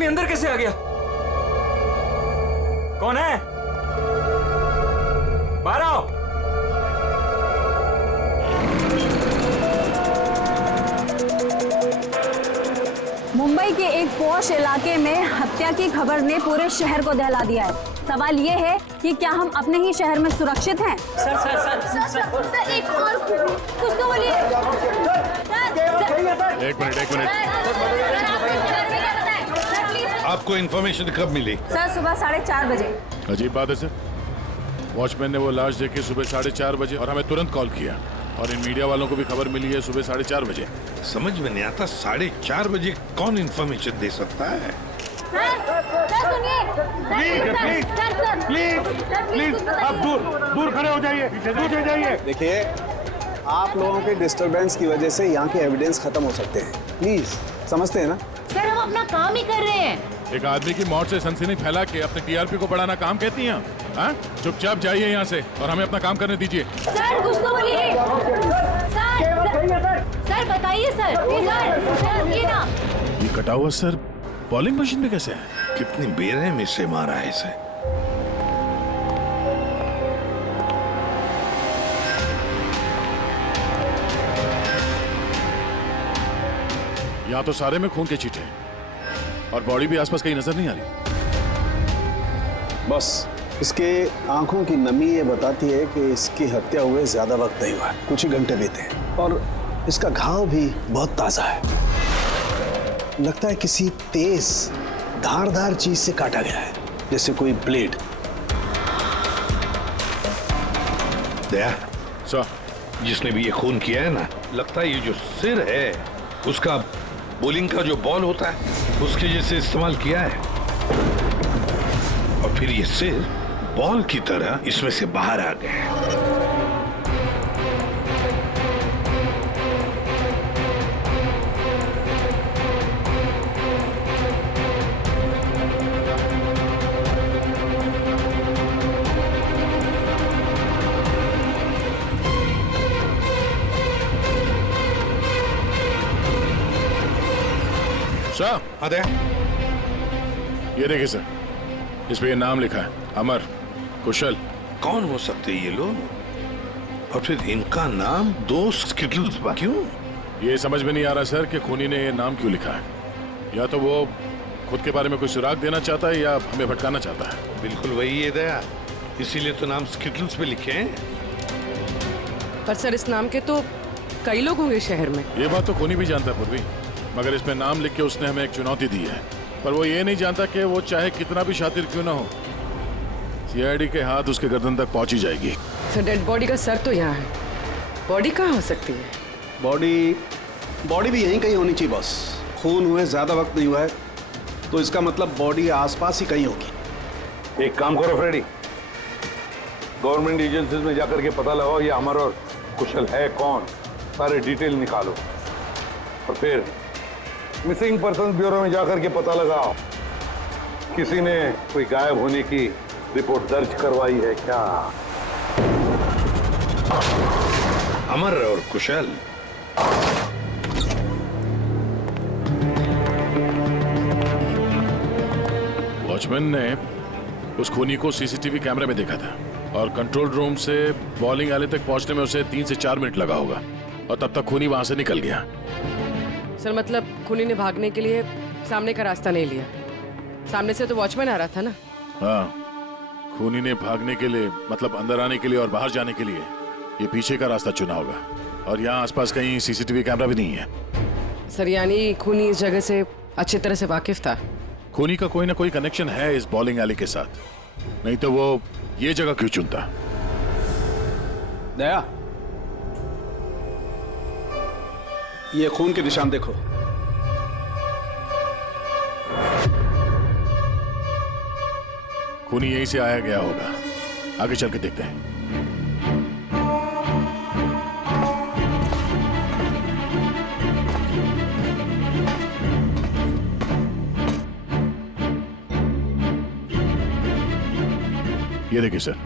आदमी अंदर कैसे आ गया? कौन है? बाहर आओ। मुंबई के एक पॉश इलाके में हत्या की खबर ने पूरे शहर को दहला दिया है। सवाल ये है कि क्या हम अपने ही शहर में सुरक्षित हैं? सर एक और कुछ तो बोलिए। एक मिनट। आपको इन्फॉर्मेशन कब मिली? सर सुबह 4:30 बजे। अजीब बात है सर, वॉचमैन ने वो लाश देखी सुबह 4:30 बजे और हमें तुरंत कॉल किया, और इन मीडिया वालों को भी खबर मिली है सुबह 4:30 बजे। समझ में नहीं आता 4:30 बजे कौन इन्फॉर्मेशन दे सकता है? प्लीज आप दूर खड़े हो जाइए, दूर जाइए। देखिए, आप लोगों के डिस्टरबेंस की वजह से यहाँ के एविडेंस खत्म हो सकते हैं। प्लीज, समझते हैं ना? सर हम अपना काम ही कर रहे हैं। एक आदमी की मौत से सनसनी फैला के अपने टीआरपी को बढ़ाना काम कहती हैं? हाँ, चुपचाप जाइए यहाँ से और हमें अपना काम करने दीजिए। सर कुछ तो बोलिए। सर बताइए सर ये ना। ये कटा हुआ सर बॉलिंग मशीन में कैसे है? कितनी बेरहमी से मारा है इसे। यहाँ तो सारे में खून के छींटे हैं और बॉडी भी आसपास कहीं नजर नहीं आ रही। बस इसके आंखों की नमी ये बताती है कि इसकी हत्या हुए ज्यादा वक्त नहीं हुआ है, कुछ ही घंटे बीते हैं, और इसका घाव भी बहुत ताजा है। लगता है किसी तेज धारदार चीज से काटा गया है, जैसे कोई ब्लेड। दया सर, जिसने भी ये खून किया है ना, लगता है ये जो सिर है उसका बॉलिंग का जो बॉल होता है उसके जैसे इस्तेमाल किया है, और फिर ये सिर बॉल की तरह इसमें से बाहर आ गया है। सर, आते हैं। ये देखिए सर, इस पे ये नाम लिखा है, अमर कुशल। कौन हो सकते ये लोग? और फिर इनका नाम दोस्त स्किटल्स क्यों? ये समझ में नहीं आ रहा सर कि खूनी ने ये नाम क्यों लिखा है। या तो वो खुद के बारे में कोई सुराग देना चाहता है या हमें भटकाना चाहता है। बिल्कुल वही है दया, इसीलिए तो नाम स्किटल्स पे लिखे हैं। पर सर इस नाम के तो कई लोग होंगे शहर में। ये बात तो खूनी भी जानता है पूर्वी, मगर इसमें नाम लिख के उसने हमें एक चुनौती दी है। पर वो ये नहीं जानता कि वो चाहे कितना भी शातिर क्यों ना हो, सीआईडी के हाथ उसके गर्दन तक पहुंच ही जाएगी। सर डेड बॉडी का सर तो यहाँ है, बॉडी कहाँ हो सकती है? बॉडी भी यहीं कहीं होनी चाहिए बॉस। खून हुए ज्यादा वक्त नहीं हुआ है, तो इसका मतलब बॉडी आसपास ही कहीं होगी। एक काम करो फ्रेडी, गवर्नमेंट एजेंसीज में जाकर के पता लगाओ ये अमर और कुशल है कौन, सारे डिटेल निकालो, और फिर मिसिंग पर्सन ब्यूरो में जाकर के पता लगाओ किसी ने कोई गायब होने की रिपोर्ट दर्ज करवाई है क्या। अमर और कुशल वॉचमैन ने उस खूनी को सीसीटीवी कैमरे में देखा था, और कंट्रोल रूम से बॉलिंग एले तक पहुंचने में उसे 3 से 4 मिनट लगा होगा, और तब तक खूनी वहां से निकल गया। सर मतलब खूनी ने भागने के लिए सामने का रास्ता नहीं लिया, सामने से तो वॉचमैन आ रहा था ना। हाँ, खूनी ने भागने के लिए मतलब अंदर आने के लिए और बाहर जाने के लिए ये पीछे का रास्ता चुना होगा, और यहाँ आसपास कहीं सीसीटीवी कैमरा भी नहीं है। सर यानी खूनी इस जगह से अच्छी तरह से वाकिफ था। खूनी का कोई ना कोई कनेक्शन है इस बॉलिंग एली के साथ, नहीं तो वो ये जगह क्यों चुनता। दया, ये खून के निशान देखो। खूनी यहीं से आया गया होगा, आगे चल के देखते हैं। ये देखिए सर,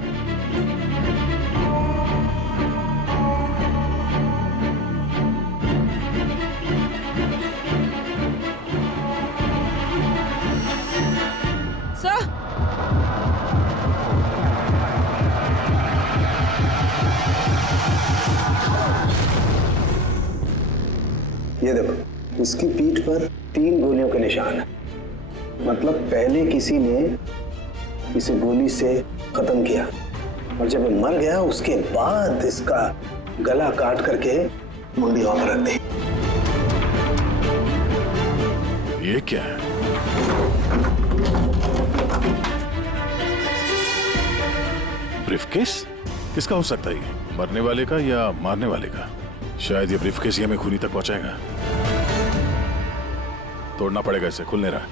ये देखो, इसकी पीठ पर 3 गोलियों के निशान है। मतलब पहले किसी ने इसे गोली से खत्म किया और जब ये मर गया उसके बाद इसका गला काट करके मुंडी हवा पर रख दी। ये क्या है? ब्रीफकेस? किसका हो सकता है ये? मरने वाले का या मारने वाले का? शायद ये ब्रीफकेस ही हमें खूनी तक पहुंचाएगा। तोड़ना पड़ेगा इसे, खुल नहीं रहा।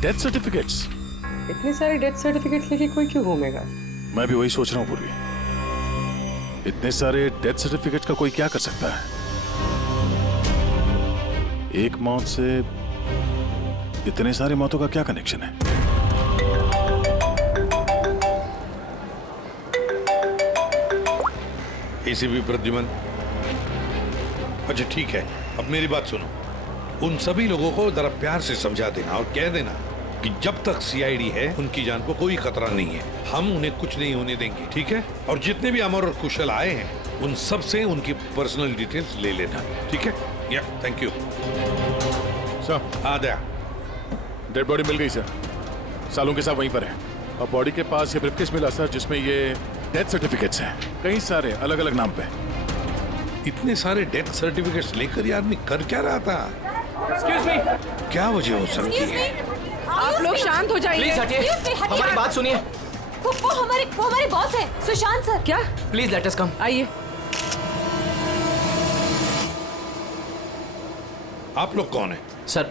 Death certificates. इतने सारे डेथ सर्टिफिकेट्स लेके कोई क्यों घूमेगा? मैं भी वही सोच रहा हूँ पूर्वी। इतने सारे डेथ सर्टिफिकेट्स का कोई क्या कर सकता है? एक मौत से इतने सारे मौतों का क्या कनेक्शन है? एसीपी प्रद्युमन, अच्छा ठीक है, अब मेरी बात सुनो। उन सभी लोगों को जरा प्यार से समझा देना और कह देना कि जब तक सीआईडी है उनकी जान को कोई खतरा नहीं है, हम उन्हें कुछ नहीं होने देंगे, ठीक है? और जितने भी अमर और कुशल आए हैं उन सब से उनकी पर्सनल डिटेल्स ले लेना, ठीक है? या थैंक यू सर। आ गया। डेड बॉडी मिल गई सर, सालों के साथ वहीं पर है। और बॉडी के पास ये ब्रीफकेस मिला सर, जिसमें ये डेथ सर्टिफिकेट्स हैं, कई सारे अलग अलग नाम पे। इतने सारे डेथ सर्टिफिकेट्स लेकर ये आदमी कर क्या रहा था? Excuse me. क्या वजह हो सकती Excuse है? me. आप लोग शांत हो जाइए। प्लीज हटिए, Excuse me, हटिए। हमारी बात सुनिए। वो हमारे बॉस है, सुशांत सर। क्या? प्लीज लेट अस कम। आइए। आप लोग कौन है? सर,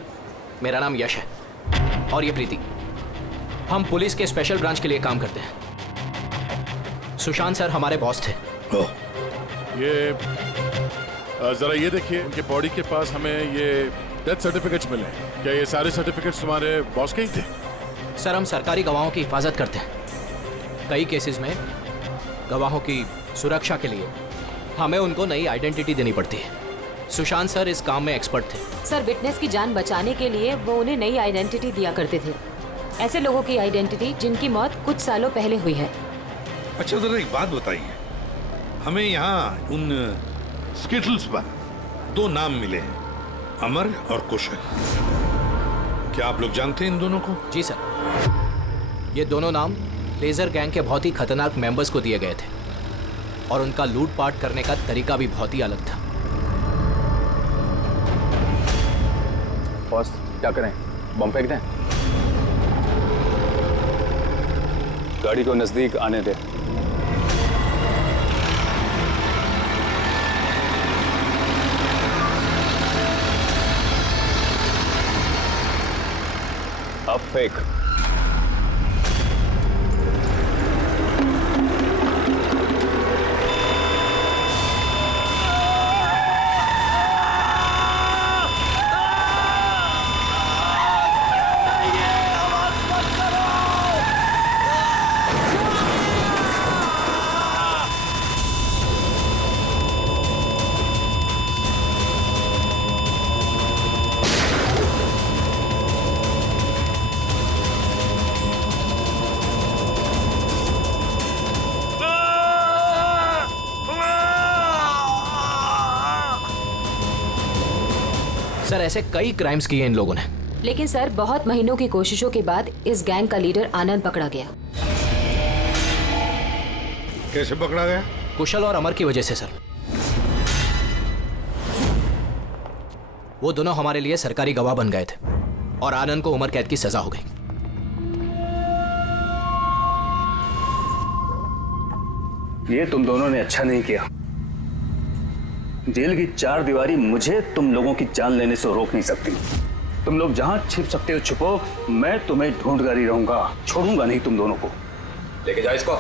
मेरा नाम यश है और ये प्रीति। हम पुलिस के स्पेशल ब्रांच के लिए काम करते हैं। सुशांत सर हमारे बॉस थे। ओह, ये जरा ये देखिए, उनके बॉडी के पास हमें ये डेथ सर्टिफिकेट्स मिले हैं। क्या ये सारे सर्टिफिकेट्स तुम्हारे बॉस के ही थे? सर, हम सरकारी गवाहों की हिफाजत करते हैं। कई केसेस में गवाहों की सुरक्षा के लिए हमें उनको नई आइडेंटिटी देनी पड़ती है। सुशांत सर इस काम में एक्सपर्ट थे। सर, विटनेस की जान बचाने के लिए वो उन्हें नई आइडेंटिटी दिया करते थे। ऐसे लोगों की आइडेंटिटी जिनकी मौत कुछ सालों पहले हुई है। अच्छा जरा एक बात बताइए, हमें यहाँ उन स्किटल्स पर 2 नाम मिले हैं, अमर और कुशल। क्या आप लोग जानते हैं इन दोनों को? जी सर, ये दोनों नाम लेजर गैंग के बहुत ही खतरनाक मेंबर्स को दिए गए थे और उनका लूटपाट करने का तरीका भी बहुत ही अलग था। बॉस, क्या करें? बम फेंक दें? गाड़ी को नजदीक आने दे। अब फेंक। सर, ऐसे कई क्राइम्स किए इन लोगों ने। लेकिन सर, बहुत महीनों की कोशिशों के बाद इस गैंग का लीडर आनंद पकड़ा गया। कैसे पकड़ा गया? कुशल और अमर की वजह से सर। वो दोनों हमारे लिए सरकारी गवाह बन गए थे और आनंद को उम्र कैद की सजा हो गई। ये तुम दोनों ने अच्छा नहीं किया। जेल की 4 दीवारी मुझे तुम लोगों की जान लेने से रोक नहीं सकती। तुम लोग जहां छिप सकते हो छुपो, मैं तुम्हें ढूंढ कर ही रहूंगा, छोड़ूंगा नहीं तुम दोनों को। लेके जाओ इसको।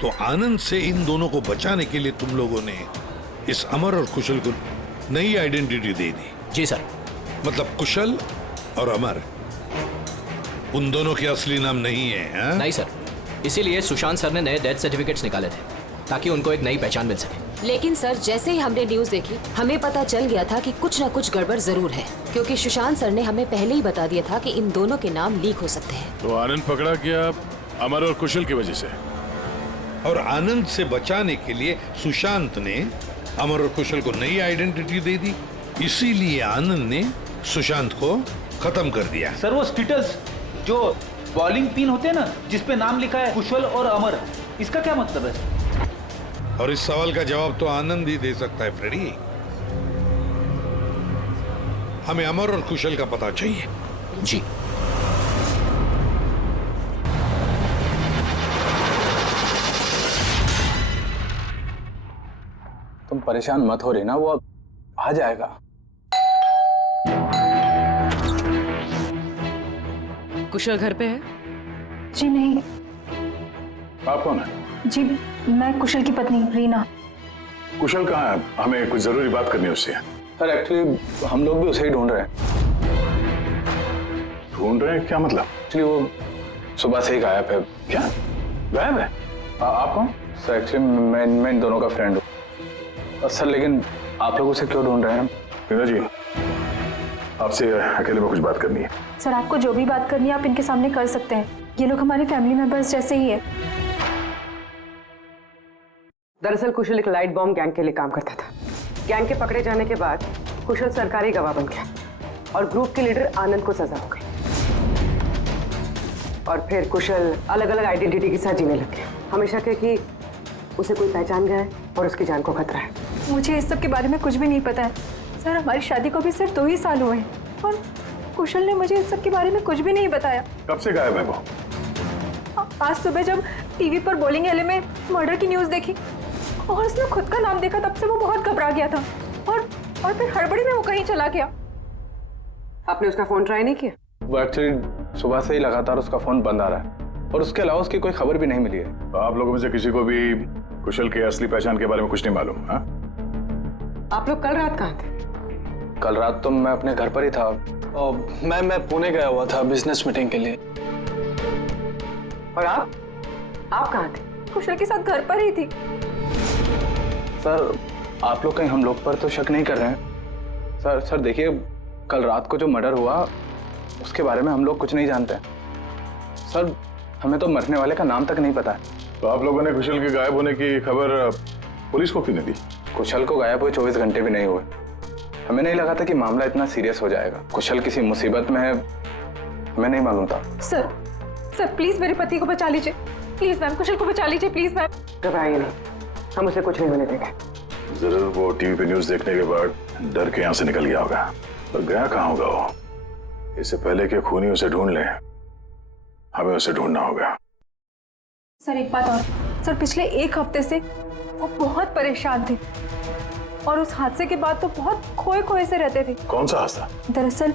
तो आनंद से इन दोनों को बचाने के लिए तुम लोगों ने इस अमर और कुशल को नई आइडेंटिटी दे दी? जी सर। मतलब कुशल और अमर उन दोनों के असली नाम नहीं है? हाँ? नहीं सर, इसीलिए सुशांत सर ने नए डेथ सर्टिफिकेट्स निकाले थे ताकि उनको एक नई पहचान मिल सके। लेकिन सर जैसे ही हमने न्यूज देखी हमें पता चल गया था कि कुछ न कुछ गड़बड़ जरूर है, क्योंकि सुशांत सर ने हमें पहले ही बता दिया था कि इन दोनों के नाम लीक हो सकते हैं। तो आनंद पकड़ा गया अमर और कुशल की वजह से, और आनंद से बचाने के लिए सुशांत ने अमर और कुशल को नई आइडेंटिटी दे दी, इसीलिए आनंद ने सुशांत को खत्म कर दिया। सर वो स्टिटल्स जो बॉलिंग पिन होते हैं ना, जिसपे नाम लिखा है कुशल और अमर, इसका क्या मतलब है? और इस सवाल का जवाब तो आनंद ही दे सकता है फ्रेडी। हमें अमर और कुशल का पता चाहिए। जी। तुम परेशान मत हो रही ना, वो अब आ जाएगा। कुशल घर पे है? जी नहीं। आप कौन है? जी मैं कुशल की पत्नी रीना। कुशल कहाँ है? हमें कुछ जरूरी बात करनी है उससे। सर एक्चुअली हम लोग भी उसे ही ढूंढ रहे हैं। ढूंढ रहे हैं क्या मतलब? एक्चुअली वो सुबह से ही गायब है। क्या गायब है? आप कौन? सर एक्चुअली मैं इन दोनों का फ्रेंड हूँ। सर लेकिन आप लोग उसे क्यों ढूंढ रहे हैं? रीना जी, आपसे अकेले में कुछ बात करनी है। सर आपको जो भी बात करनी है आप इनके सामने कर सकते हैं, ये लोग हमारे फैमिली मेंबर्स जैसे ही है। दरअसल कुशल एक लाइट बॉम्ब गैंग के लिए काम करता था। गैंग के पकड़े जाने के बाद कुशल सरकारी गवाह बन गया और ग्रुप के लीडर आनंद को सजा हो गई। और फिर कुशल अलग अलग आइडेंटिटी के साथ जीने लग गया। हमेशा कहे कि उसे कोई पहचान गया है और उसकी जान को खतरा है। मुझे इस सब के बारे में कुछ भी नहीं पता है सर। हमारी शादी को भी सिर्फ 2 ही साल हुए हैं और कुशल ने मुझे इस सब के बारे में कुछ भी नहीं बताया। कब से गायब है वो? आज सुबह जब टीवी पर बॉलिंग एले में मर्डर की न्यूज़ देखी और उसने खुद का नाम देखा, तब से वो बहुत घबरा गया था और फिर हड़बड़ी में वो कहीं चला गया। आपने उसका फोन ट्राई नहीं किया? वो एक्चुअली सुबह से ही लगातार उसका फोन बंद आ रहा है और उसके अलावा उसकी कोई खबर भी नहीं मिली है। तो आप लोगों में से किसी को भी कुशल के असली पहचान के बारे में कुछ नहीं मालूम? हाँ, आप लोग कल रात कहाँ थे? कल रात तो मैं अपने घर पर ही था और मैं पुणे गया हुआ था बिजनेस मीटिंग के लिए। और आप कहाँ थे? कुशल के साथ घर पर ही थी। सर आप लोग कहीं हम लोग पर तो शक नहीं कर रहे हैं? सर देखिए, कल रात को जो मर्डर हुआ उसके बारे में हम लोग कुछ नहीं जानते। सर हमें तो मरने वाले का नाम तक नहीं पता है। तो आप लोगों ने कुशल के गायब होने की खबर पुलिस को क्यों नहीं दी? कुशल को गायब हुए 24 घंटे भी नहीं हुए। हमें नहीं लगा था कि मामला इतना सीरियस हो जाएगा। कुशल किसी मुसीबत में है, हमें नहीं मालूम था। सर प्लीज मेरे पति को बचा लीजिए। प्लीज मैम, कुशल को बचा लीजिए प्लीज मैम। घबराइए नहीं, हम उसे कुछ नहीं होने देंगे। जरूर वो टीवी पे न्यूज देखने के बाद डर के यहाँ से निकल गया होगा। पर गया कहाँ होगा वो? इससे पहले कि खूनी उसे ढूंढ ले, हमें उसे ढूंढना होगा। सर एक बात और, सर पिछले 1 हफ्ते से वो बहुत परेशान थे और उस हादसे के बाद तो बहुत खोए से रहते थे। कौन सा हादसा? दरअसल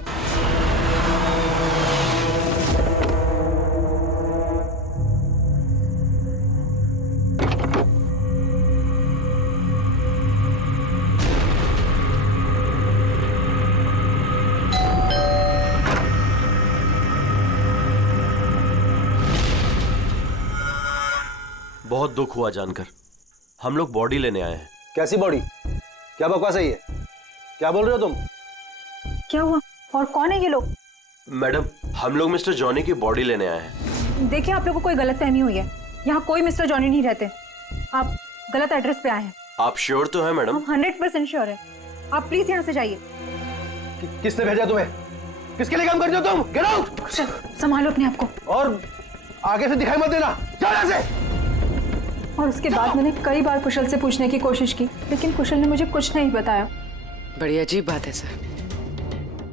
बहुत दुख हुआ जानकर। हम लोग बॉडी लेने आए हैं। कैसी बॉडी? क्या बकवास है ये? क्या बोल रहे हो तुम? क्या हुआ और कौन है ये लोग? मैडम, हम लोग मिस्टर जॉनी की बॉडी लेने आए हैं। देखिए आप लोगों को कोई गलतफहमी हुई है। यहाँ कोई मिस्टर जॉनी नहीं रहते। आप गलत एड्रेस पे आए हैं। आप श्योर तो हैं मैडम? हम 100% श्योर है। आप प्लीज यहाँ से जाइए। किसने भेजा तुम्हें? किसके लिए काम करते हो तुम? Get out! संभालो अपने आप को और आगे से दिखाई मत देना। जाओ यहाँ से। और उसके बाद मैंने कई बार कुशल से पूछने की कोशिश की, लेकिन कुशल ने मुझे कुछ नहीं बताया। बड़ी अजीब बात है सर।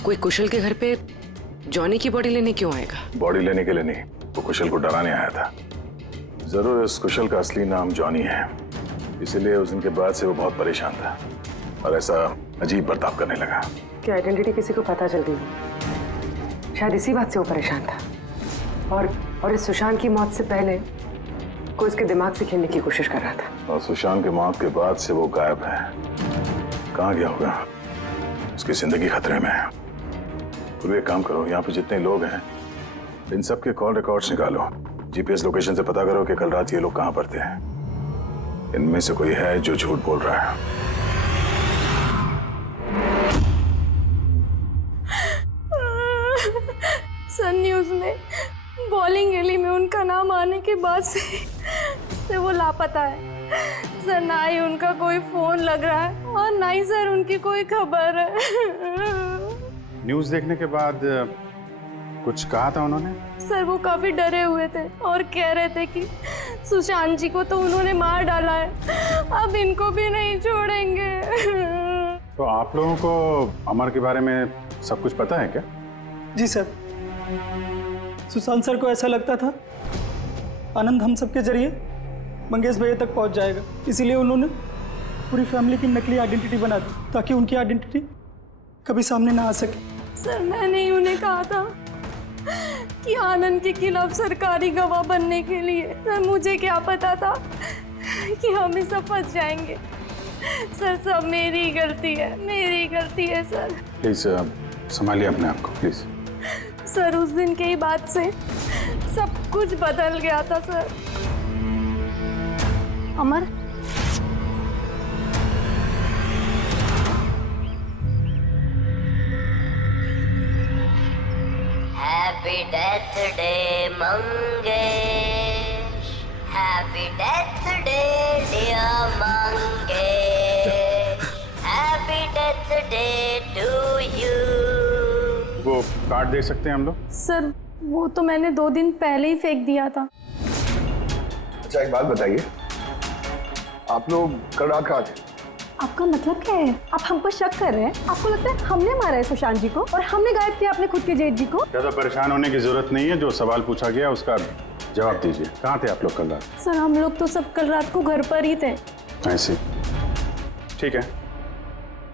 कोई कुशल के घर पे जॉनी की बॉडी लेने क्यों आएगा? बॉडी लेने के लिए नहीं, वो कुशल को डराने आया था। जरूर इस कुशल का असली नाम जॉनी है, इसीलिए उस दिन के बाद से वो बहुत परेशान था और ऐसा अजीब बर्ताव करने लगा। कि आइडेंटिटी किसी को पता चल गई, शायद इसी बात से वो परेशान था और इस सुशांत की मौत से पहले कोई उसके दिमाग से खेलने की कोशिश कर रहा था। और सुशांत के मौत के बाद से वो गायब है। कहाँ गया होगा? उसकी जिंदगी खतरे में है। तो एक काम करो, यहाँ पे जितने लोग हैं इन सब के कॉल रिकॉर्ड्स निकालो, जीपीएस लोकेशन से पता करो कि कल रात ये लोग कहाँ पर थे। इनमें से कोई है जो झूठ बोल रहा है। सर न्यूज़ में बॉलिंग एली में उनका नाम आने के बाद से वो लापता है सर। ना ही उनका कोई फोन लग रहा है और ना ही सर उनकी कोई खबर है। न्यूज़ देखने के बाद कुछ कहा था उन्होंने? सर वो काफी डरे हुए थे और कह रहे थे कि सुशांत जी को तो उन्होंने मार डाला है, अब इनको भी नहीं छोड़ेंगे। तो आप लोगों को अमर के बारे में सब कुछ पता है क्या? जी सर, सुशांत सर को ऐसा लगता था आनंद हम सबके जरिए मंगेश भैया तक पहुंच जाएगा, इसीलिए उन्होंने पूरी फैमिली की नकली आइडेंटिटी बना दी ताकि उनकी आइडेंटिटी कभी सामने ना आ सके। सर मैंने ही उन्हें कहा था कि आनंद के खिलाफ सरकारी गवाह बनने के लिए। सर मुझे क्या पता था कि हम सब फंस जाएंगे। सर सब मेरी गलती है, मेरी गलती है सर। प्लीज संभालिए अपने आप को प्लीज। सर उस दिन के ही बाद से सब कुछ बदल गया था sir. Amar, happy death day Mangesh, happy death day dear Mangesh, happy death day to you. वो कार्ड देख सकते हैं हम लोग? सर वो तो मैंने 2 दिन पहले ही फेंक दिया था। अच्छा एक बात बताइए, आप लोग कल रात कहाँ थे? आपका मतलब क्या है? आप हम पर शक कर रहे हैं? आपको लगता है हमने मारा है सुशांत जी को और हमने गायब किया अपने खुद के जेठ जी को? ज्यादा परेशान होने की जरूरत नहीं है, जो सवाल पूछा गया उसका जवाब दीजिए। कहाँ थे आप लोग कल रात? सर हम लोग तो सब कल रात को घर पर ही थे। ऐसे ठीक है,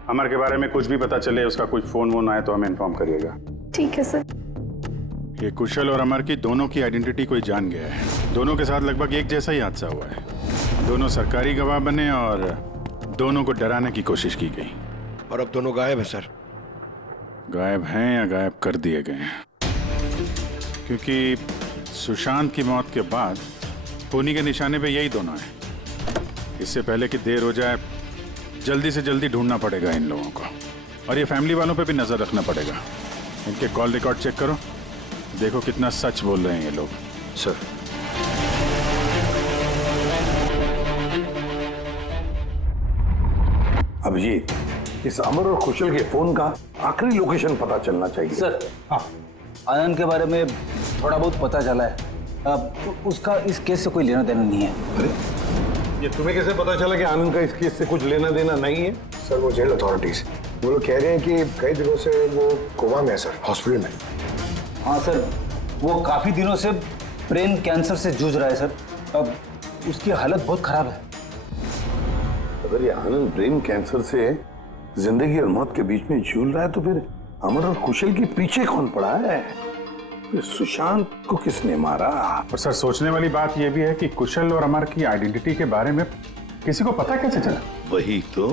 अमर के बारे में कुछ भी पता चले, उसका कुछ फोन वोन आए तो हमें इन्फॉर्म करिएगा। ठीक है सर। ये कुशल और अमर की दोनों की आइडेंटिटी कोई जान गया है। दोनों के साथ लगभग एक जैसा ही हादसा हुआ है। दोनों सरकारी गवाह बने और दोनों को डराने की कोशिश की गई। और अब दोनों गायब है सर। गायब हैं या गायब कर दिए गए हैं, क्योंकि सुशांत की मौत के बाद खूनी के निशाने पे यही दोनों हैं। इससे पहले कि देर हो जाए, जल्दी से जल्दी ढूंढना पड़ेगा इन लोगों को। और ये फैमिली वालों पे भी नजर रखना पड़ेगा। इनके कॉल रिकॉर्ड चेक करो, देखो कितना सच बोल रहे हैं ये लोग। सर अभिजीत, इस अमर और कुशल के फोन का आखिरी लोकेशन पता चलना चाहिए। सर हाँ, आनंद के बारे में थोड़ा बहुत पता चला है। उसका इस केस से कोई लेना देना नहीं है। अरे ये तुम्हें कैसे पता चला कि आनंद का इस केस से कुछ लेना देना नहीं है? सर वो जेल अथॉरिटीज, वो लोग कह रहे हैं कि कई दिनों से वो कोमा में है सर, हॉस्पिटल में। हाँ सर, वो काफी दिनों से ब्रेन कैंसर से जूझ रहा है सर। अब उसकी हालत बहुत खराब है। अगर ये आनंद ब्रेन कैंसर से जिंदगी और मौत के बीच में झूल रहा है तो फिर अमर और कुशल के पीछे कौन पड़ा है? फिर सुशांत को किसने मारा? और सर सोचने वाली बात यह भी है कि कुशल और अमर की आइडेंटिटी के बारे में किसी को पता कैसे चला? वही तो।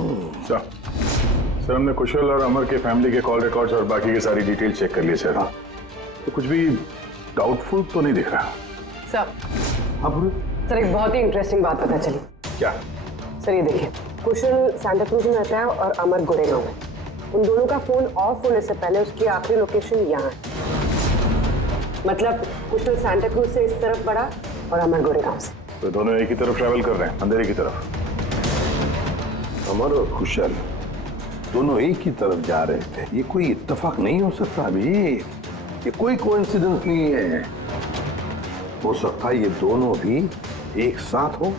सर हमने कुशल और अमर के फैमिली के कॉल रिकॉर्ड्स और बाकी की सारी डिटेल चेक कर ली सर। तो कुछ भी डाउटफुल तो नहीं दिख रहा। सर हाँ पूरे सर एक बहुत ही इंटरेस्टिंग बात पता चली। क्या? सर ये देखिए, कुशल सांता क्रूज में रहता है और अमर गोरेगांव में। उन दोनों का फोन ऑफ होने से पहले उसकी आखिरी लोकेशन यहाँ है। मतलब कुशल सांता क्रूज से इस तरफ बढ़ा और अमर गोरेगांव से। तो दोनों एक ही तरफ ट्रैवल कर रहे हैं, अंधेरे की तरफ। अमर और कुशल दोनों एक ही तरफ जा रहे थे। ये कोई इत्तेफाक नहीं हो सकता अभी, ये कोई कोइंसिडेंस नहीं है। हो सकता है ये दोनों भी एक साथ हो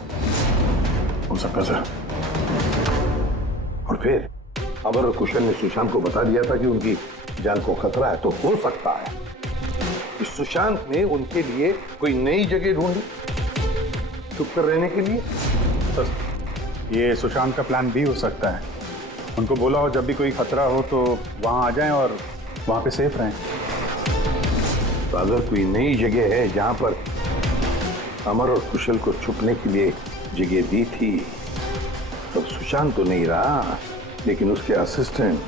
सकता सर। और फिर अमर और कुशल ने सुशांत को बता दिया था कि उनकी जान को खतरा है, तो हो सकता है कि सुशांत ने उनके लिए कोई नई जगह ढूंढी चुप कर रहने के लिए। सर ये सुशांत का प्लान भी हो सकता है। उनको बोला हो जब भी कोई खतरा हो तो वहां आ जाएं और वहां पे सेफ रहें। तो अगर कोई नई जगह है जहां पर अमर और कुशल को छुपने के लिए जगह दी थी, तब सुशांत तो नहीं रहा, लेकिन उसके असिस्टेंट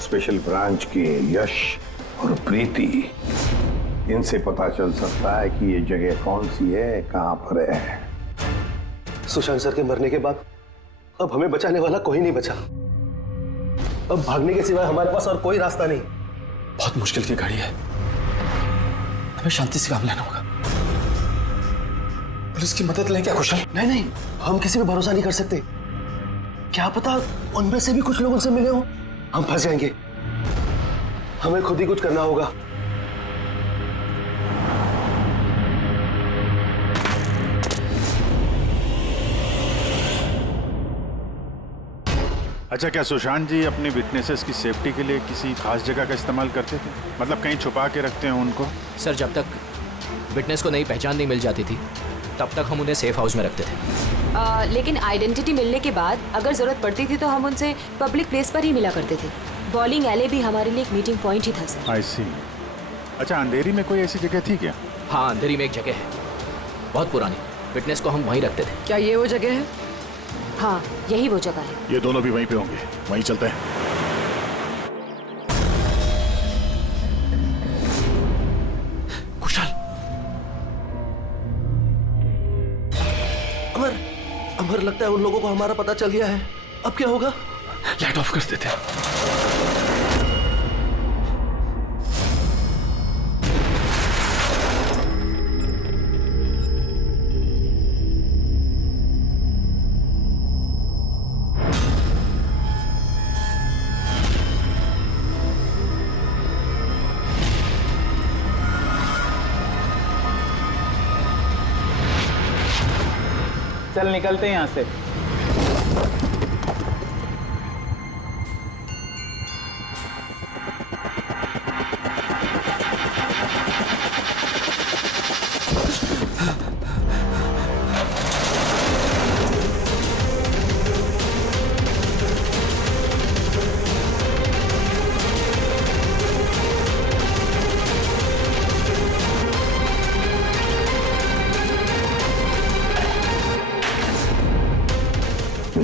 स्पेशल ब्रांच के यश और प्रीति, इनसे पता चल सकता है कि ये जगह कौन सी है, कहां पर है। सुशांत सर के मरने के बाद अब हमें बचाने वाला कोई नहीं बचा। अब भागने के सिवाय हमारे पास और कोई रास्ता नहीं। बहुत मुश्किल की घड़ी है, हमें शांति से काम लेना होगा। पुलिस की मदद लें क्या कुशल? नहीं नहीं, हम किसी पे भरोसा नहीं कर सकते। क्या पता उनमें से भी कुछ लोग उनसे मिले हो, हम फंस जाएंगे। हमें खुद ही कुछ करना होगा। अच्छा, क्या सुशांत जी अपनी विटनेसेस की सेफ्टी के लिए किसी खास जगह का इस्तेमाल करते थे? मतलब कहीं छुपा के रखते हैं उनको? सर, जब तक विटनेस को नई पहचान नहीं मिल जाती थी तब तक हम उन्हें सेफ हाउस में रखते थे। लेकिन आइडेंटिटी मिलने के बाद अगर जरूरत पड़ती थी तो हम उनसे पब्लिक प्लेस पर ही मिला करते थे। बॉलिंग एले भी हमारे लिए एक मीटिंग पॉइंट ही था सर। आई सी। अच्छा, अंधेरी में कोई ऐसी जगह थी क्या? हाँ, अंधेरी में एक जगह है, बहुत पुरानी। विटनेस को हम वहीं रखते थे। क्या ये वो जगह है? हाँ, यही वो जगह है। ये दोनों भी वहीं पे होंगे, वहीं चलते हैं। कुशल, अमर, अमर, लगता है उन लोगों को हमारा पता चल गया है। अब क्या होगा? लाइट ऑफ कर देते हैं। चल निकलते हैं यहाँ से।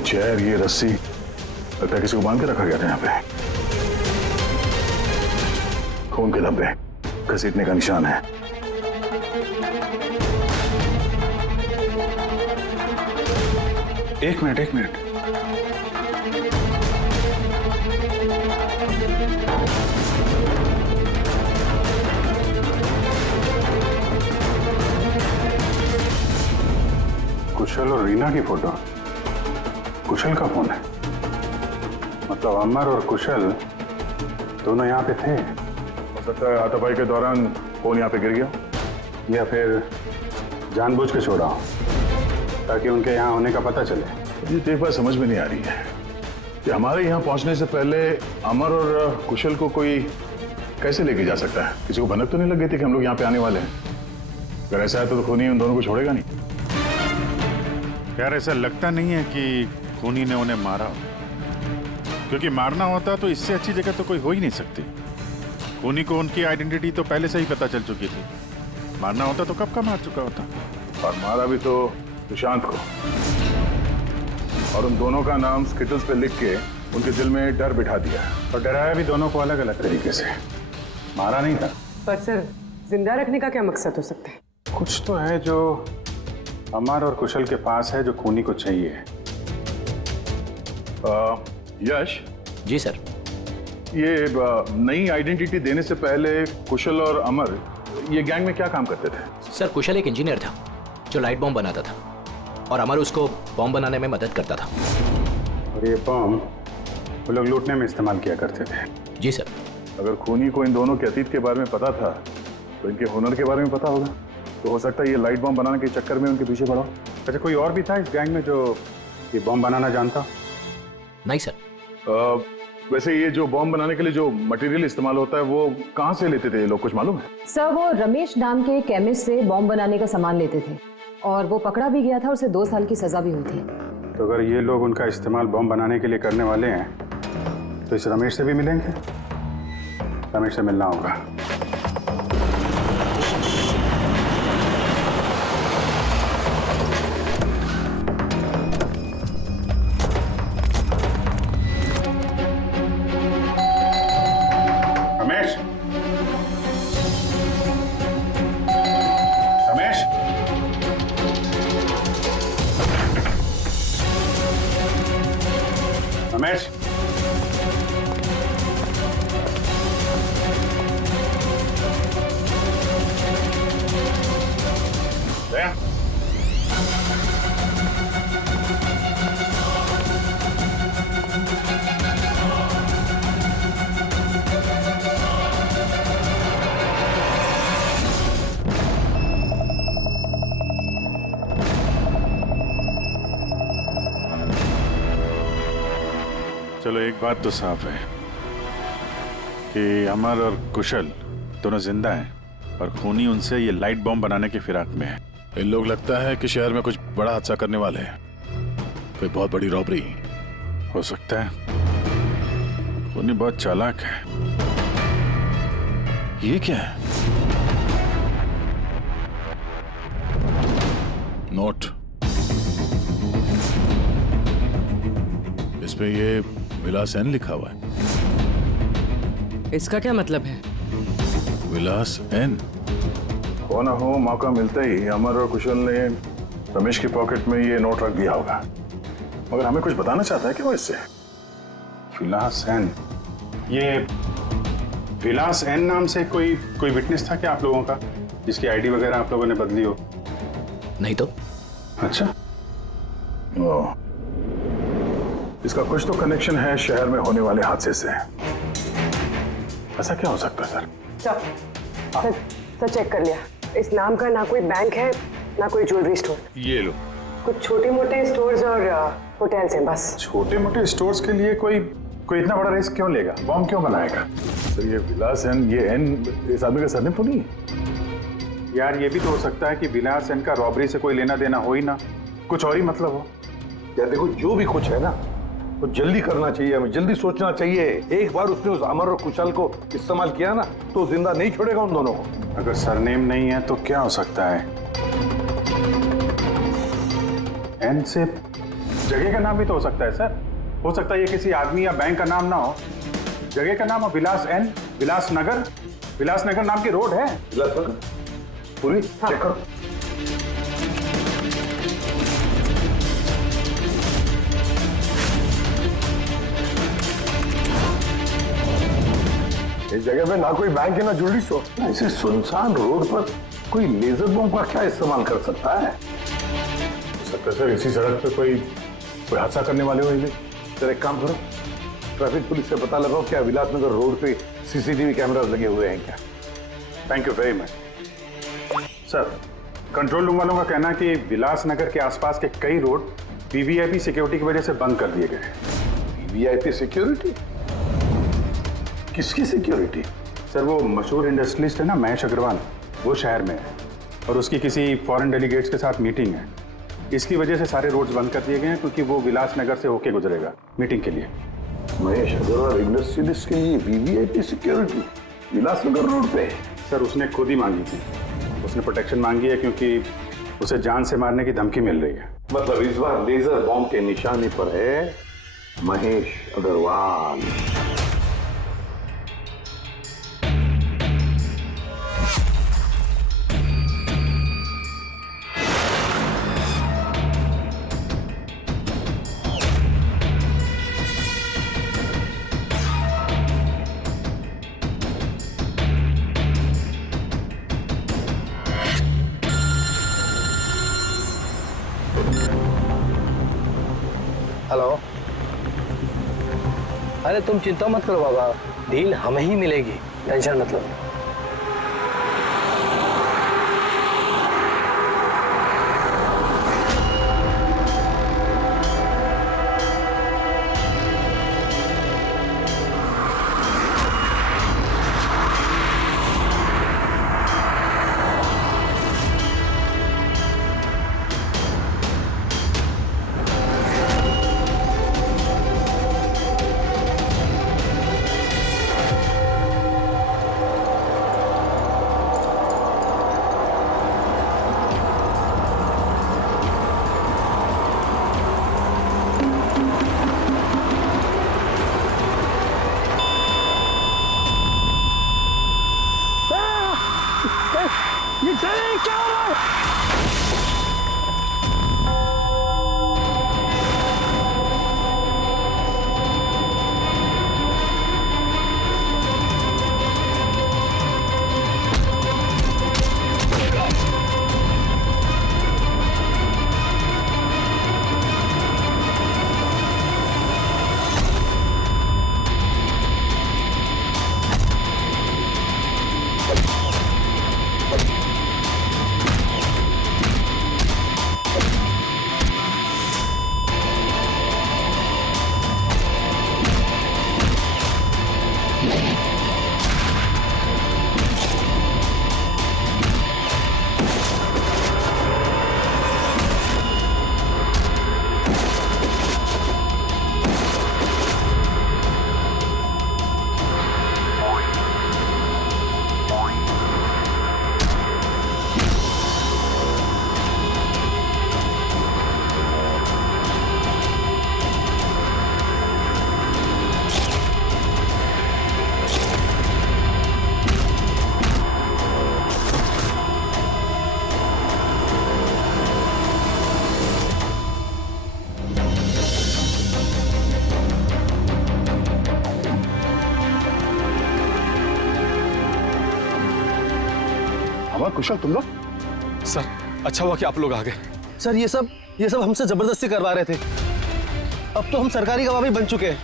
चेयर, ये रस्सी, लगता है किसी को बांध के रखा गया था यहाँ पे। खून के धब्बे, घसीटने का निशान है। एक मिनट। कुशल और रीना की फोटो। कुशल का फोन है, मतलब अमर और कुशल दोनों यहाँ पे थे। हो सकता है हाथापाई के दौरान फोन यहाँ पे गिर गया, या फिर जानबूझ के छोड़ा हो ताकि उनके यहाँ होने का पता चले। ये तो एक बात समझ में नहीं आ रही है कि हमारे यहाँ पहुँचने से पहले अमर और कुशल को कोई कैसे लेके जा सकता है? किसी को भनक तो नहीं लग गई थी कि हम लोग यहाँ पे आने वाले हैं? अगर ऐसा है तो खूनी उन दोनों को छोड़ेगा नहीं। यार, ऐसा लगता नहीं है कि खूनी ने उन्हें मारा, क्योंकि मारना होता तो इससे अच्छी जगह तो कोई हो ही नहीं सकती। खूनी को उनकी आइडेंटिटी तो पहले से ही पता चल चुकी थी। मारना होता तो कब का मार चुका होता। और मारा भी तो सुशांत को, और उन दोनों का नाम स्किटल्स पे लिख के उनके दिल में डर बिठा दिया, और डराया भी दोनों को अलग अलग तरीके से। मारा नहीं था। पर सर, जिंदा रखने का क्या मकसद हो सकता है? कुछ तो है जो अमर और कुशल के पास है, जो खूनी को चाहिए। यश जी सर। ये नई आइडेंटिटी देने से पहले कुशल और अमर ये गैंग में क्या काम करते थे? सर, कुशल एक इंजीनियर था जो लाइट बॉम्ब बनाता था, और अमर उसको बॉम्ब बनाने में मदद करता था। और ये बॉम्ब वो लोग लूटने में इस्तेमाल किया करते थे। जी सर। अगर खूनी को इन दोनों के अतीत के बारे में पता था तो इनके हुनर के बारे में पता होगा, तो हो सकता है ये लाइट बॉम्ब बनाने के चक्कर में उनके पीछे पड़ा। अच्छा, कोई और भी था इस गैंग में जो ये बॉम्ब बनाना जानता? नहीं सर। वैसे ये जो बॉम्ब बनाने के लिए जो मटेरियल इस्तेमाल होता है वो कहाँ से लेते थे ये लोग, कुछ मालूम है? सर, वो रमेश नाम के केमिस्ट से बॉम्ब बनाने का सामान लेते थे, और वो पकड़ा भी गया था, उसे 2 साल की सजा भी हुई थी। तो अगर ये लोग उनका इस्तेमाल बॉम्ब बनाने के लिए करने वाले हैं तो इस रमेश से भी मिलेंगे। रमेश से मिलना होगा। चलो एक बात तो साफ है कि अमर और कुशल दोनों जिंदा हैं और खूनी उनसे ये लाइट बॉम्ब बनाने की फिराक में है। इन लोग लगता है कि शहर में कुछ बड़ा हादसा करने वाले हैं, कोई बहुत बड़ी रॉबरी। हो सकता है। खूनी बहुत चालाक है। ये क्या है? नोट, इस पे ये विलास एन लिखा हुआ है। इसका क्या मतलब है? विलास एन। हो ना हो, मौका मिलते ही अमर और कुशल ने रमेश की पॉकेट में ये नोट रख दिया होगा, मगर हमें कुछ बताना चाहता है कि वो इससे। विलास एन, ये विलास एन नाम से कोई विटनेस था क्या आप लोगों का, जिसकी आईडी वगैरह आप लोगों ने बदली हो? नहीं तो। अच्छा, इसका कुछ तो कनेक्शन है शहर में होने वाले हादसे से। ऐसा क्या हो सकता है सर? सर चेक कर लिया, इस नाम का ना कोई बैंक है ना कोई ज्वेलरी स्टोर। ये लो, कुछ छोटे मोटे स्टोर्स और होटल्स हैं बस। छोटे मोटे स्टोर्स के लिए कोई इतना बड़ा रिस्क क्यों लेगा, बॉम्ब क्यों बनाएगा? सर ये विलास एन, ये एन इस आदमी का सरनेम तो नहीं? यार ये भी तो हो सकता है कि विलास एन का रॉबरी से कोई लेना देना हो ही ना, कुछ और ही मतलब हो। यार देखो, जो भी कुछ है ना वो जल्दी करना चाहिए, हमें जल्दी सोचना चाहिए। एक बार उसने उस अमर और कुशल को इस्तेमाल किया ना तो जिंदा नहीं छोड़ेगा उन दोनों को। अगर सरनेम नहीं है तो क्या हो सकता है? एन से जगह का नाम भी तो हो सकता है सर। हो सकता है ये किसी आदमी या बैंक का नाम ना हो, जगह का नाम हो। विलास एन, विलास नगर नाम की रोड है। विलास नगर पूरी चेक करो। इस जगह पे ना कोई बैंक है ना ज्वेलरी स्टोर। ऐसे सुनसान रोड पर कोई लेजर बॉम्ब का क्या इस्तेमाल कर सकता है? हो सकता है सर इसी सड़क पे कोई हादसा करने वाले हो। ये सर एक काम करो, ट्रैफिक पुलिस से पता लगाओ क्या विलासनगर रोड पे सीसीटीवी कैमरास लगे हुए हैं क्या? Thank you very much sir. Control room वालों का कहना है कि विलासनगर के आसपास के कई रोड वीवीआईपी सिक्योरिटी की वजह से बंद कर दिए गए हैं। VVIP security? किसकी सिक्योरिटी? सर वो मशहूर इंडस्ट्रियलिस्ट है ना महेश अग्रवाल, वो शहर में है और उसकी किसी फॉरेन डेलीगेट्स के साथ मीटिंग है। इसकी वजह से सारे रोड्स बंद कर दिए गए हैं क्योंकि वो विलासनगर से होके गुजरेगा मीटिंग के लिए। महेश अग्रवाल इंडस्ट्रियलिस्ट के लिए वीवीआईपी सिक्योरिटी विलासनगर रोड पे? सर उसने खुद ही मांगी थी, उसने प्रोटेक्शन मांगी है क्योंकि उसे जान से मारने की धमकी मिल रही है। मतलब इस बार लेजर बॉम्ब के निशाने पर है महेश अग्रवाल। हेलो। अरे तुम चिंता मत करो बाबा, डील हमें ही मिलेगी, टेंशन मत लो। अमर, कुशल, तुम लोग? सर अच्छा हुआ कि आप लोग आ गए। सर ये सब हमसे जबरदस्ती करवा रहे थे। अब तो हम सरकारी गवाह भी बन चुके हैं।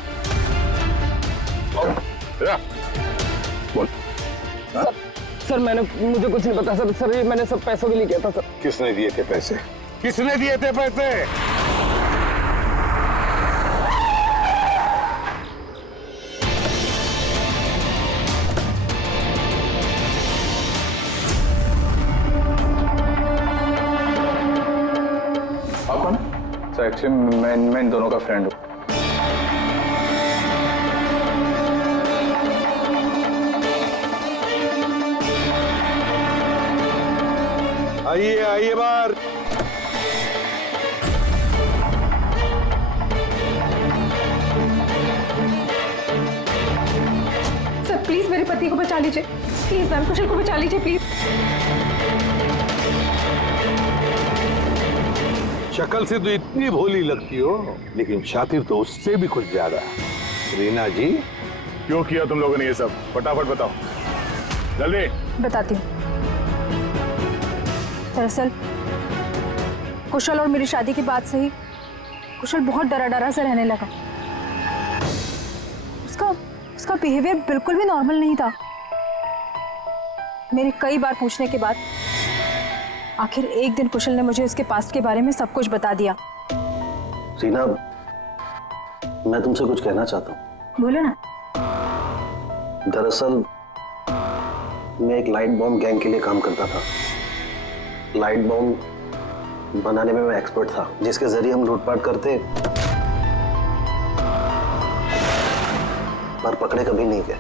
बोल। सर मुझे कुछ नहीं पता सर ये मैंने सब पैसों के लिए किया था सर। किसने दिए थे पैसे? किसने दिए थे पैसे? आप कौन? सर एक्चुअली मैं इन दोनों का फ्रेंड हूँ। आइए बाहर। सर प्लीज मेरे पति को बचा लीजिए, प्लीज मैम, कुशल को बचा लीजिए प्लीज। शक्ल से तो इतनी भोली लगती हो, लेकिन शातिर तो उससे भी कुछ ज्यादा। रीना जी, क्यों किया तुम लोगों ने ये सब? फटाफट बताओ, जल्दी। बताती हूँ। दरअसल कुशल और मेरी शादी की बात से ही कुशल बहुत डरा सा रहने लगा। उसका बिहेवियर बिल्कुल भी नॉर्मल नहीं था। मेरे कई बार पूछने के बाद आखिर एक दिन कुशल ने मुझे उसके पास्ट के बारे में सब कुछ बता दिया। रीना, मैं तुमसे कुछ कहना चाहता हूँ। बोलो ना। दरअसल मैं एक लाइट बॉम्ब गैंग के लिए काम करता था। लाइट बॉम्ब बनाने में मैं एक्सपर्ट था, जिसके जरिए हम लूटपाट करते, पर पकड़े कभी नहीं गए।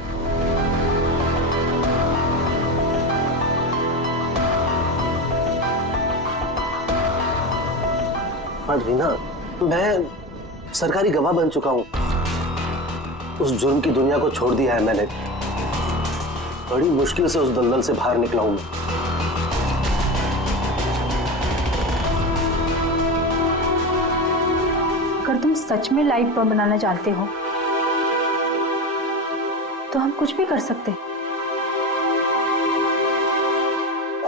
हाँ रीना, मैं सरकारी गवाह बन चुका हूं। उस जुर्म की दुनिया को छोड़ दिया है मैंने। बड़ी मुश्किल से उस दलदल से बाहर निकला हूं मैं। अगर तुम सच में लाइट बम बनाना जानते हो तो हम कुछ भी कर सकते हैं।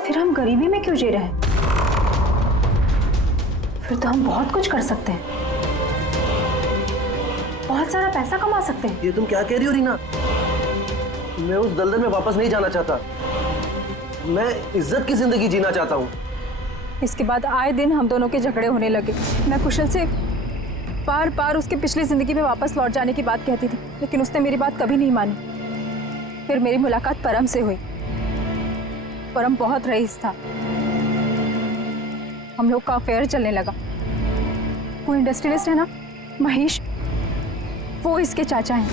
फिर हम गरीबी में क्यों जी रहे हैं? फिर तो हम बहुत कुछ कर सकते हैं, बहुत सारा पैसा कमा सकते हैं। ये तुम क्या कह रही हो रीना? मैं उस दलदल में वापस नहीं जाना चाहता। मैं इज्जत की जिंदगी जीना चाहता हूँ। इसके बाद आए दिन हम दोनों के झगड़े होने लगे। मैं कुशल से बार बार उसकी पिछली जिंदगी में वापस लौट जाने की बात कहती थी, लेकिन उसने मेरी बात कभी नहीं मानी। फिर मेरी मुलाकात परम से हुई। परम बहुत रईस था। हम लोग का अफेयर चलने लगा। वो इंडस्ट्रियलिस्ट है ना, महेश, वो इसके चाचा हैं।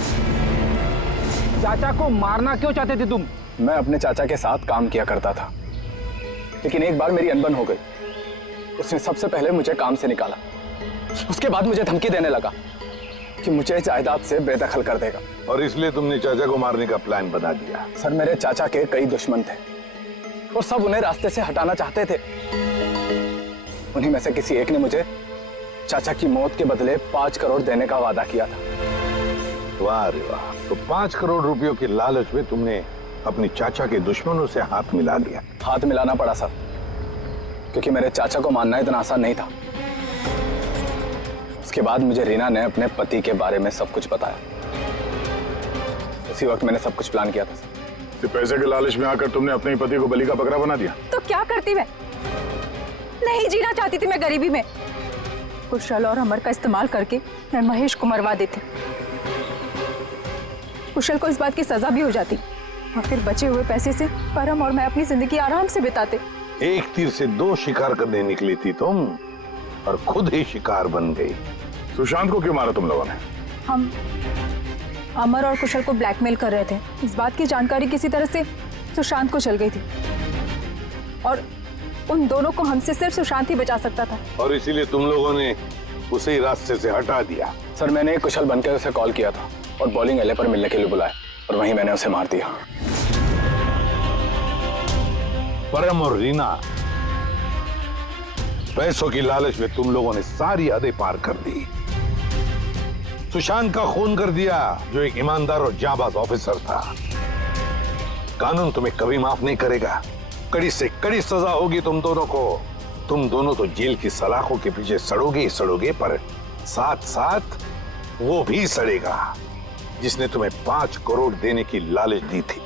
चाचा को मारना क्यों चाहते थे तुम? मैं अपने चाचा के साथ काम किया करता था, लेकिन एक बार मेरी अनबन हो गई। उसने सबसे पहले मुझे काम से निकाला। उसके बाद मुझे धमकी देने लगा कि मुझे जायदाद से बेदखल कर देगा। और इसलिए तुमने चाचा को मारने का प्लान बना दिया? सर, मेरे चाचा के कई दुश्मन थे और सब उन्हें रास्ते से हटाना चाहते थे। उन्हीं में से किसी एक ने मुझे चाचा की मौत के बदले 5 करोड़ देने का वादा किया था। वाह रे वाह! तो 5 करोड़ रुपयों की लालच में तुमने अपने चाचा के दुश्मनों से हाथ मिला लिया। हाथ मिलाना पड़ा सर, क्योंकि मेरे चाचा को मानना इतना आसान नहीं था। उसके बाद मुझे रीना ने अपने पति के बारे में सब कुछ बताया। उसी वक्त मैंने सब कुछ प्लान किया था। तो पैसे के लालच में आकर तुमने अपने ही पति को बलि का बकरा बना दिया। तो क्या करती मैं? नहीं जीना चाहती थी मैं गरीबी में। कुशल और अमर का इस्तेमाल करके मैं महेश को मरवा देती। कुशल को इस बात की सजा भी हो जाती और फिर बचे हुए पैसे से परम और मैं अपनी जिंदगी आराम से बिताते। एक तीर से 2 शिकार करने निकली थी तुम और खुद ही शिकार बन गई। सुशांत को क्यों मारा तुम लोगों ने? हम अमर और कुशल को ब्लैकमेल कर रहे थे। इस बात की जानकारी किसी तरह से सुशांत को चल गई थी और उन दोनों को हमसे सिर्फ सुशांत ही बचा सकता था। और इसीलिए तुम लोगों ने उसे ही रास्ते से हटा दिया। सर, मैंने कुशल बनकर उसे कॉल किया था और बॉलिंग एले पर मिलने के लिए बुलाया और वहीं मैंने उसे मार दिया। परम और रीना, पैसों की लालच में तुम लोगों ने सारी हदें पार कर दी। सुशांत का खून कर दिया, जो एक ईमानदार और जाबाज ऑफिसर था। कानून तुम्हें कभी माफ नहीं करेगा। कड़ी से कड़ी सजा होगी तुम दोनों को। तुम दोनों तो जेल की सलाखों के पीछे सड़ोगे ही सड़ोगे, पर साथ साथ वो भी सड़ेगा जिसने तुम्हें 5 करोड़ देने की लालच दी थी।